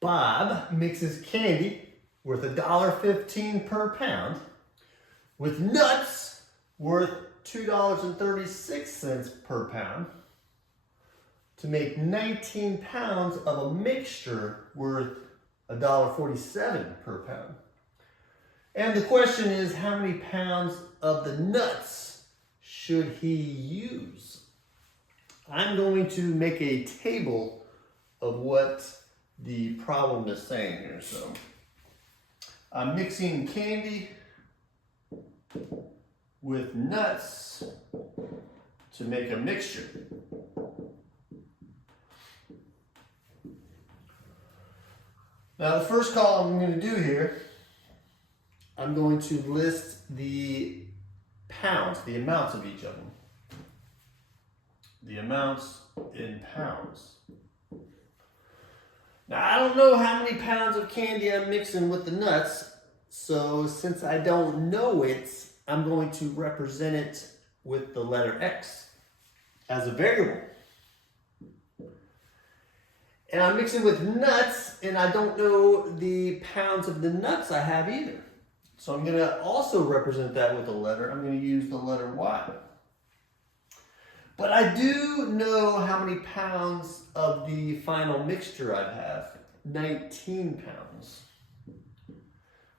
Bob mixes candy worth $1.15 per pound with nuts worth $2.36 per pound to make 19 pounds of a mixture worth $1.47 per pound. And the question is, how many pounds of the nuts should he use? I'm going to make a table of what the problem is saying here. So I'm mixing candy with nuts to make a mixture. Now the first column I'm going to do here, I'm going to list the pounds, the amounts of each of them. The amounts in pounds. Now I don't know how many pounds of candy I'm mixing with the nuts, so since I don't know it, I'm going to represent it with the letter X as a variable. And I'm mixing with nuts, and I don't know the pounds of the nuts I have either. So I'm going to also represent that with a letter. I'm going to use the letter Y. But I do know how many pounds of the final mixture I have. 19 pounds.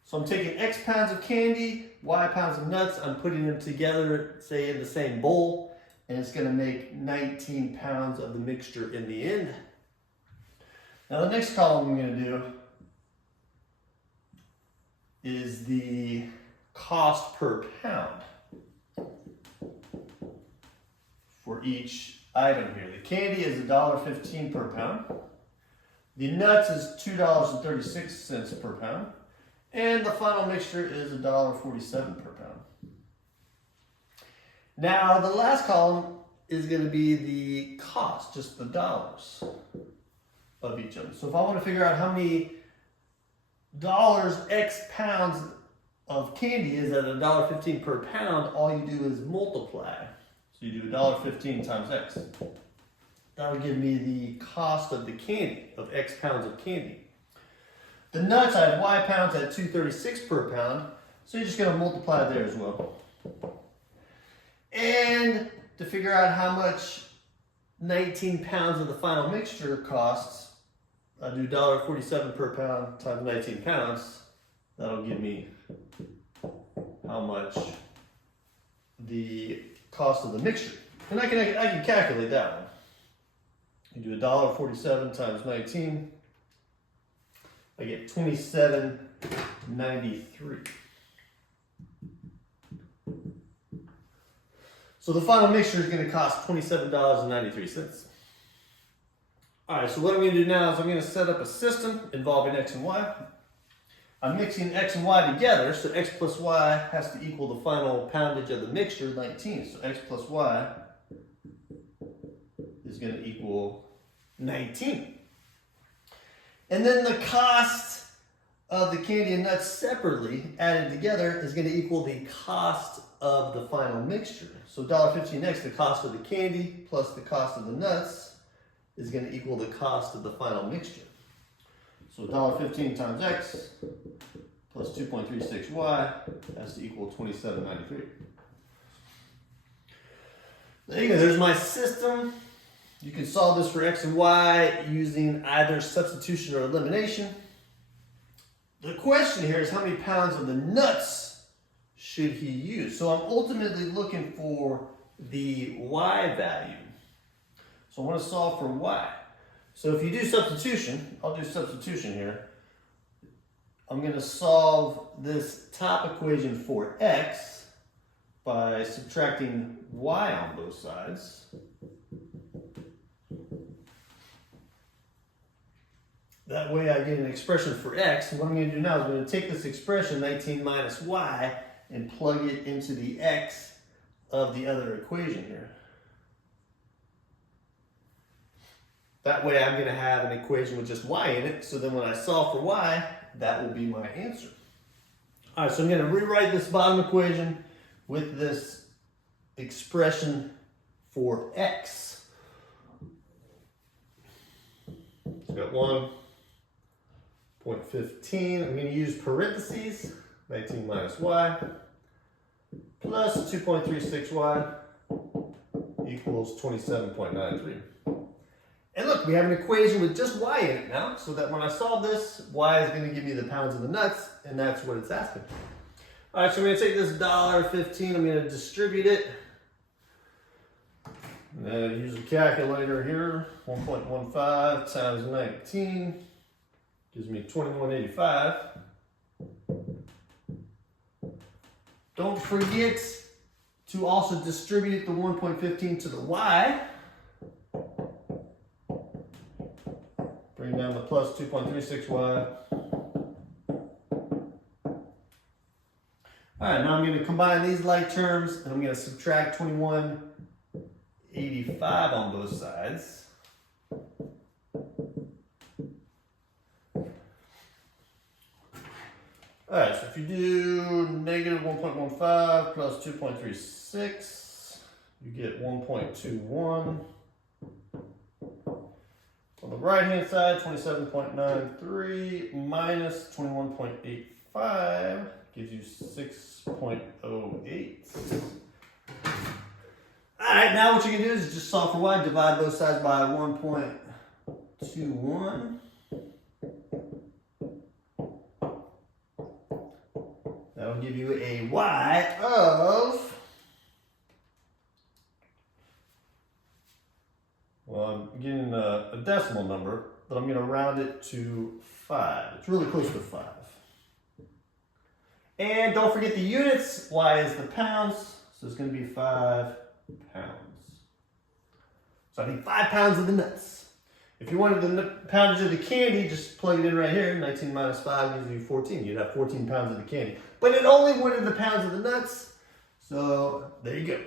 So I'm taking X pounds of candy, Y pounds of nuts. I'm putting them together, say in the same bowl, and it's going to make 19 pounds of the mixture in the end. Now the next column I'm going to do is the cost per pound for each item here. The candy is $1.15 per pound. The nuts is $2.36 per pound. And the final mixture is $1.47 per pound. Now the last column is going to be the cost, just the dollars of each of them. So if I want to figure out how many dollars X pounds of candy is at $1.15 per pound, all you do is multiply. So you do $1.15 times X. That would give me the cost of the candy, of X pounds of candy. The nuts, I have Y pounds at $2.36 per pound, so you're just going to multiply there as well. And to figure out how much 19 pounds of the final mixture costs, I do $1.47 per pound times 19 pounds. That'll give me how much the cost of the mixture. And I can calculate that one. You do $1.47 times 19. I get $27.93. So the final mixture is going to cost $27.93. All right, so what I'm going to do now is I'm going to set up a system involving X and Y. I'm mixing X and Y together, so X plus Y has to equal the final poundage of the mixture, 19. So X plus Y is going to equal 19. And then the cost of the candy and nuts separately added together is going to equal the cost of the final mixture. So $1.15x, the cost of the candy plus the cost of the nuts is going to equal the cost of the final mixture. So $1.15 times X plus 2.36Y has to equal 27.93. There you go, there's my system. You can solve this for X and Y using either substitution or elimination. The question here is how many pounds of the nuts should he use? So I'm ultimately looking for the Y value. So I want to solve for Y. So if you do substitution, I'll do substitution here. I'm going to solve this top equation for X by subtracting Y on both sides. That way I get an expression for X. And what I'm going to do now is I'm going to take this expression, 19 minus Y, and plug it into the X of the other equation here. That way I'm going to have an equation with just Y in it. So then when I solve for Y, that will be my answer. All right, so I'm going to rewrite this bottom equation with this expression for X. So I've got 1 0.15. I'm going to use parentheses. 19 minus y plus 2.36y equals 27.93. And look, we have an equation with just y in it now, so that when I solve this, y is going to give me the pounds of the nuts, and that's what it's asking. All right, so I'm going to take this $1.15, I'm going to distribute it. And then use a calculator here. 1.15 times 19 gives me 21.85. Don't forget to also distribute the 1.15 to the y. Bring down the plus 2.36y. All right, now I'm going to combine these like terms, and I'm going to subtract 21.85 on both sides. All right, so if you do negative 1.15 plus 2.36, you get 1.21. On the right-hand side, 27.93 minus 21.85 gives you 6.08. All right, now what you can do is just solve for y, divide both sides by 1.21. That'll give you a y of, well, I'm getting a decimal number, but I'm going to round it to 5. It's really close to 5. And don't forget the units. Y is the pounds, so it's going to be 5 pounds. So I need 5 pounds of the nuts. If you wanted the poundage of the candy, just plug it in right here. 19 minus 5 gives you 14. You'd have 14 pounds of the candy. But it only wanted the pounds of the nuts, so there you go.